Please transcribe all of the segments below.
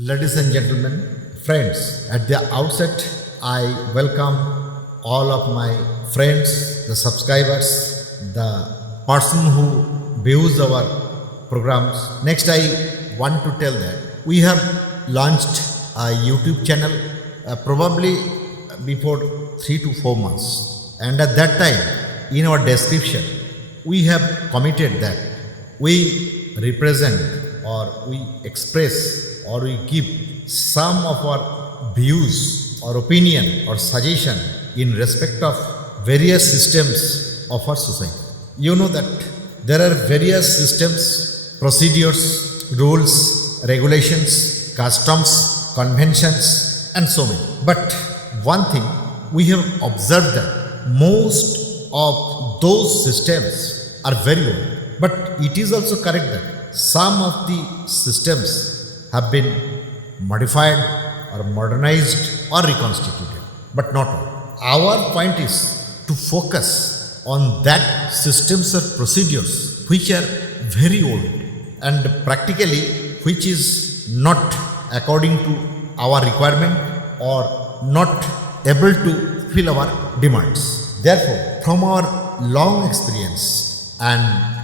Ladies and gentlemen, friends, at the outset, I welcome all of my friends, the subscribers, the person who views our programs. Next, I want to tell that we have launched a YouTube channel probably before 3 to 4 months, and at that time, in our description, we have committed that we represent or we express or we give some of our views or opinion or suggestion in respect of various systems of our society. You know that there are various systems, procedures, rules, regulations, customs, conventions, and so many. But one thing we have observed that most of those systems are very old. But it is also correct that some of the systems have been modified or modernized or reconstituted, but not all. Our point is to focus on that systems or procedures which are very old and practically which is not according to our requirement or not able to fill our demands. Therefore, from our long experience and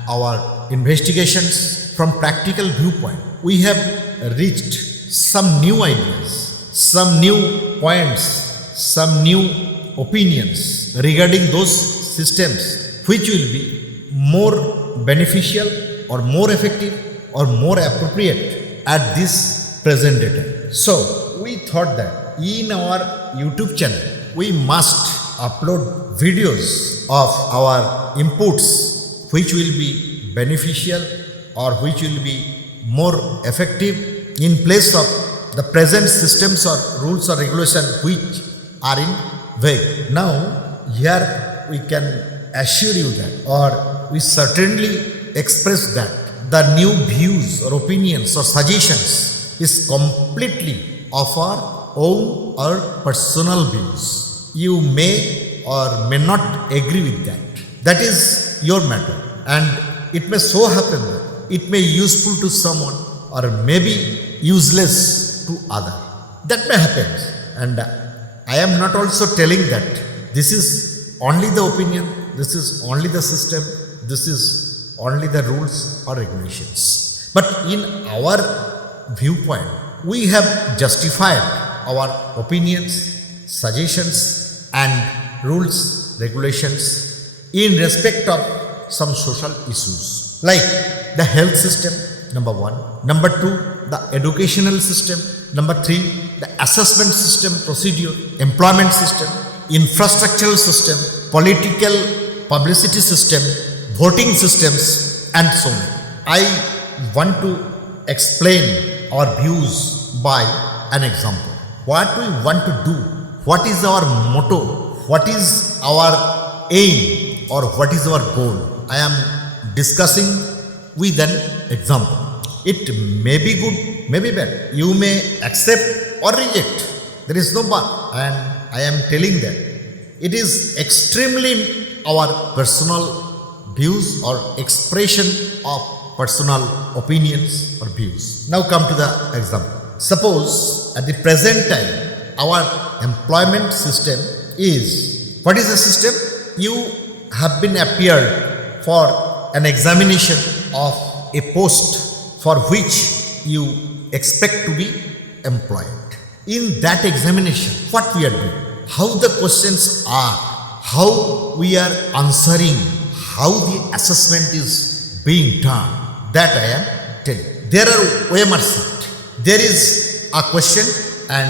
our investigations from practical viewpoint, we have reached some new ideas, some new points, some new opinions regarding those systems which will be more beneficial or more effective or more appropriate at this present date. So, we thought that in our YouTube channel, we must upload videos of our inputs which will be beneficial or which will be more effective in place of the present systems or rules or regulations which are in vague. Now, here we can assure you that, or we certainly express that the new views or opinions or suggestions is completely of our own or personal views. You may or may not agree with that. That is your matter, and it may so happen that it may be useful to someone or maybe useless to other. That may happen, and I am not also telling that this is only the opinion, this is only the system, this is only the rules or regulations. But in our viewpoint, we have justified our opinions, suggestions, and rules, regulations in respect of some social issues like the health system, number one. Number two, the educational system. Number three, the assessment system procedure, employment system, infrastructural system, political publicity system, voting systems, and so on. I want to explain our views by an example. What we want to do, what is our motto, what is our aim, or what is our goal. I am discussing with an example. It may be good, may be bad. You may accept or reject. There is no bar. And I am telling that it is extremely our personal views or expression of personal opinions or views. Now come to the example. Suppose at the present time our employment system is, what is the system? You have been appeared for an examination of a post for which you expect to be employed. In that examination, what we are doing, how the questions are, how we are answering, how the assessment is being done, that I am telling. There are OMR. There is a question, and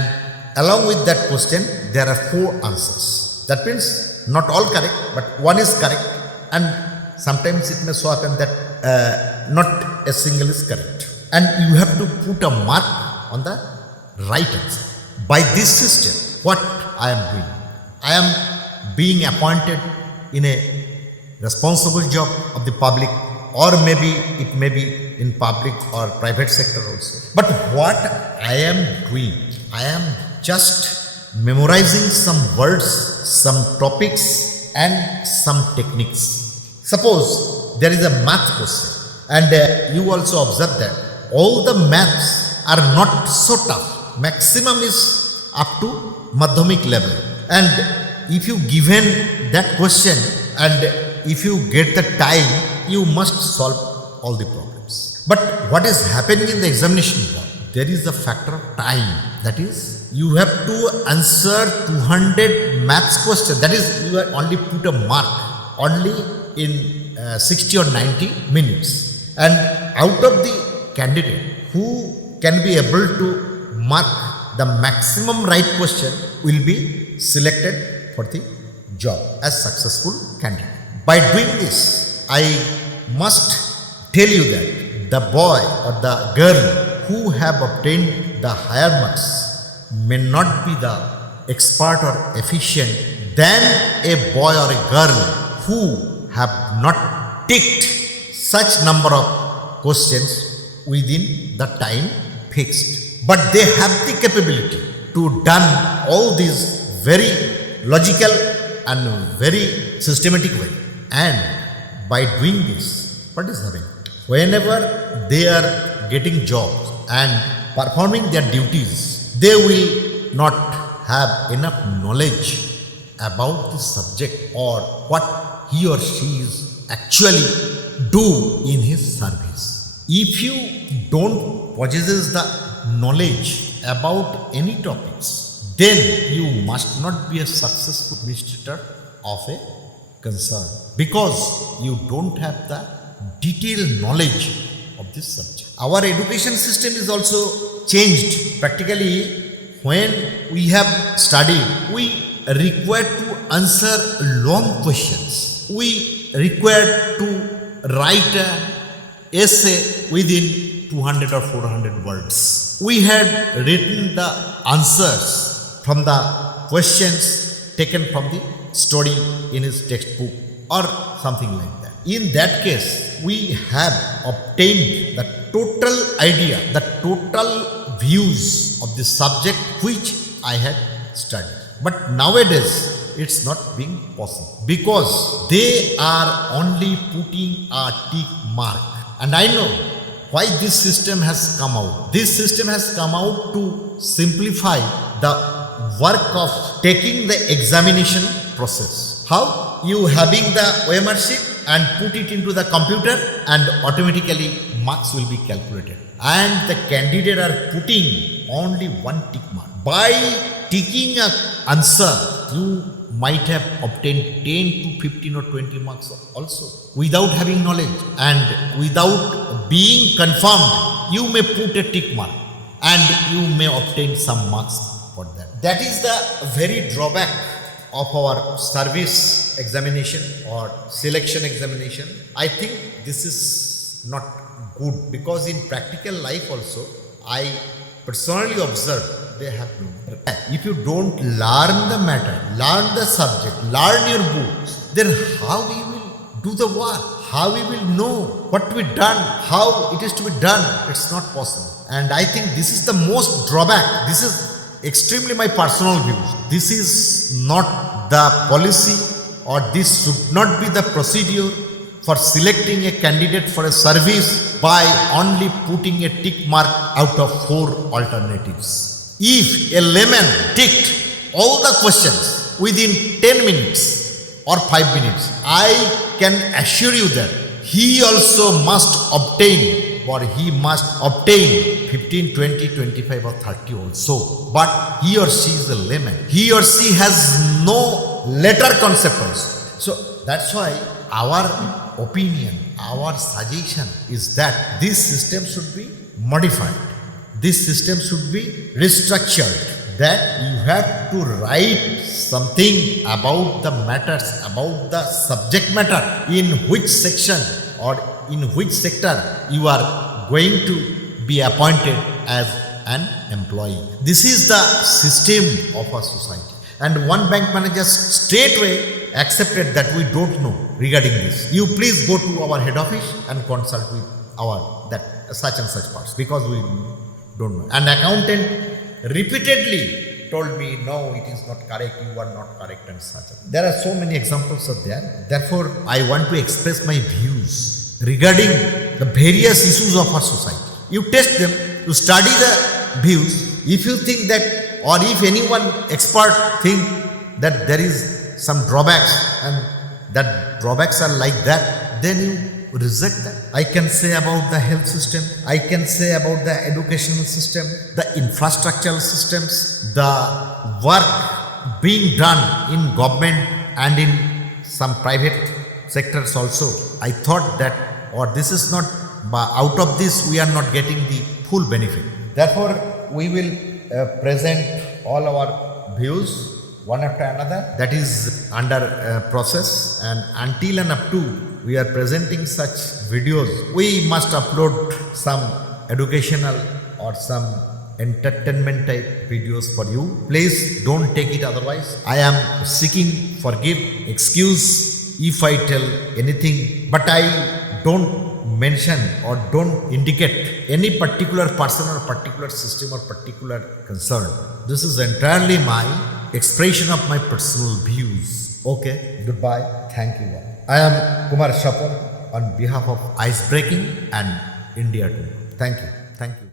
along with that question, there are 4 answers. That means not all correct, but one is correct, and sometimes it may so happen that not a single is correct. And you have to put a mark on the right answer. By this system, what I am doing? I am being appointed in a responsible job of the public, or maybe it may be in public or private sector also. But what I am doing, I am just memorizing some words, some topics, and some techniques. Suppose there is a math question, and you also observe that all the maths are not so tough. Maximum is up to Madhyamik level. And if you given that question and if you get the time, you must solve all the problems. But what is happening in the examination hall? There is a factor of time. That is, you have to answer 200 maths questions. That is, you are only put a mark only in 60 or 90 minutes. And out of the candidate who can be able to mark the maximum right question will be selected for the job as successful candidate. By doing this, I must tell you that the boy or the girl who have obtained the higher marks may not be the expert or efficient than a boy or a girl who have not ticked such number of questions within the time fixed. But they have the capability to done all these very logical and very systematic way. And by doing this, what is happening? Whenever they are getting jobs and performing their duties, they will not have enough knowledge about the subject or what he or she is actually do in his service. If you don't possess the knowledge about any topics, then you must not be a successful administrator of a concern, because you don't have the detailed knowledge of this subject. Our education system is also changed. Practically, when we have studied, we require to answer long questions. We require to write an essay within 200 or 400 words. We had written the answers from the questions taken from the story in his textbook or something like that. In that case, we have obtained the total idea, the total views of the subject which I had studied. But nowadays, it's not being possible because they are only putting a tick mark. And I know why this system has come out. This system has come out to simplify the work of taking the examination process. How? You having the OMR sheet and put it into the computer and automatically marks will be calculated. And the candidate are putting only one tick mark. By ticking an answer, you might have obtained 10 to 15 or 20 marks also without having knowledge and without being confirmed. You may put a tick mark and you may obtain some marks for that. That is the very drawback of our service examination or selection examination. I think this is not good because in practical life also, I personally observe they have no. If you don't learn the matter, learn the subject, learn your books, then how we will do the work? How we will know what to be done, how it is to be done? It's not possible. And I think this is the most drawback. This is extremely my personal views. This is not the policy or this should not be the procedure for selecting a candidate for a service by only putting a tick mark out of 4 alternatives. If a layman ticked all the questions within 10 minutes or 5 minutes, I can assure you that he also must obtain or he must obtain 15, 20, 25 or 30 also. But he or she is a layman. He or she has no letter concept also. So that's why our opinion, our suggestion is that this system should be modified. This system should be restructured. That you have to write something about the matters, about the subject matter, in which section or in which sector you are going to be appointed as an employee. This is the system of our society. And one bank manager straightway accepted that we don't know regarding this. You please go to our head office and consult with our that such and such parts because we don't know. An accountant repeatedly told me, no, it is not correct, you are not correct and such. There are so many examples of that. Therefore, I want to express my views regarding the various issues of our society. You test them to study the views. If you think that, or if anyone expert think that there is some drawbacks and that drawbacks are like that, then you reject that. I can say about the health system, I can say about the educational system, the infrastructural systems, the work being done in government and in some private sectors also. I thought that, or this is not, out of this we are not getting the full benefit. Therefore, we will present all our views one after another. That is under process, and until and up to we are presenting such videos, we must upload some educational or some entertainment type videos for you. Please don't take it otherwise. I am seeking excuse if I tell anything, but I don't mention or don't indicate any particular person or particular system or particular concern. This is entirely my expression of my personal views. Okay, goodbye. Thank you all. I am Kumar Shapon on behalf of Icebreaking and India Today. Thank you. Thank you.